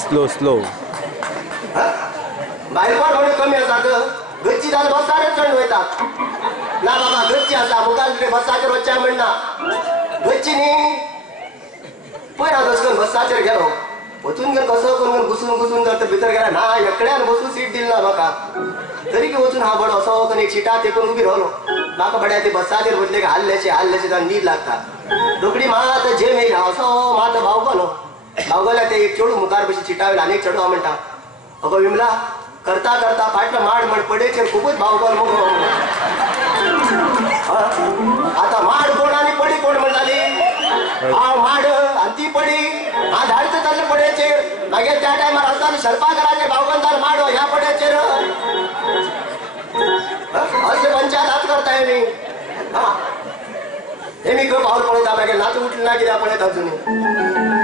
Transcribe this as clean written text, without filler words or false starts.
slow slow बायकोर म्हणून कमी असतात गच्ची जाल बसारे चढ वयतात ना बाबा गच्ची असा मुगाल बसाचे रोजच्या म्हणना घरची न्ही पयर हांव तशें करून बसाचेर गेलो वचून घेवन कसो करून घुसून जर भितर गेला ना एकड्यान बसून सीट दिली ना म्हाका तरी की वचून हांव बरो असो करून एक सिटार तेकून उबी रावलो म्हाका बड्या ते बसाचेर बसले की हाल्लेशे जावन न्हीद लागता रोखडी मात जेम येयला असो मात भावगलो भावगल्या ते एक चेडू मुखार बशी सिटा वयलो आनी एक चेडू हांव म्हणटा अगो विमला करता करता फाटलो माड म्हण पडेचेर खूबच भावगल मगो आता माड कोण आनी पडी कोण म्हणटाली हांव माड आनी ती पडी हांव धाडचो ताल्ले पडेचेर मागीर त्या टायमार आसताना शेल्पाघराचेर भावगंतार माडो ह्या पडेचेर अशें पंचायत हात करताय न्ही हे मी खंय पावल पळयता मागीर नाच उठली ना कित्याक पळयता अजुनी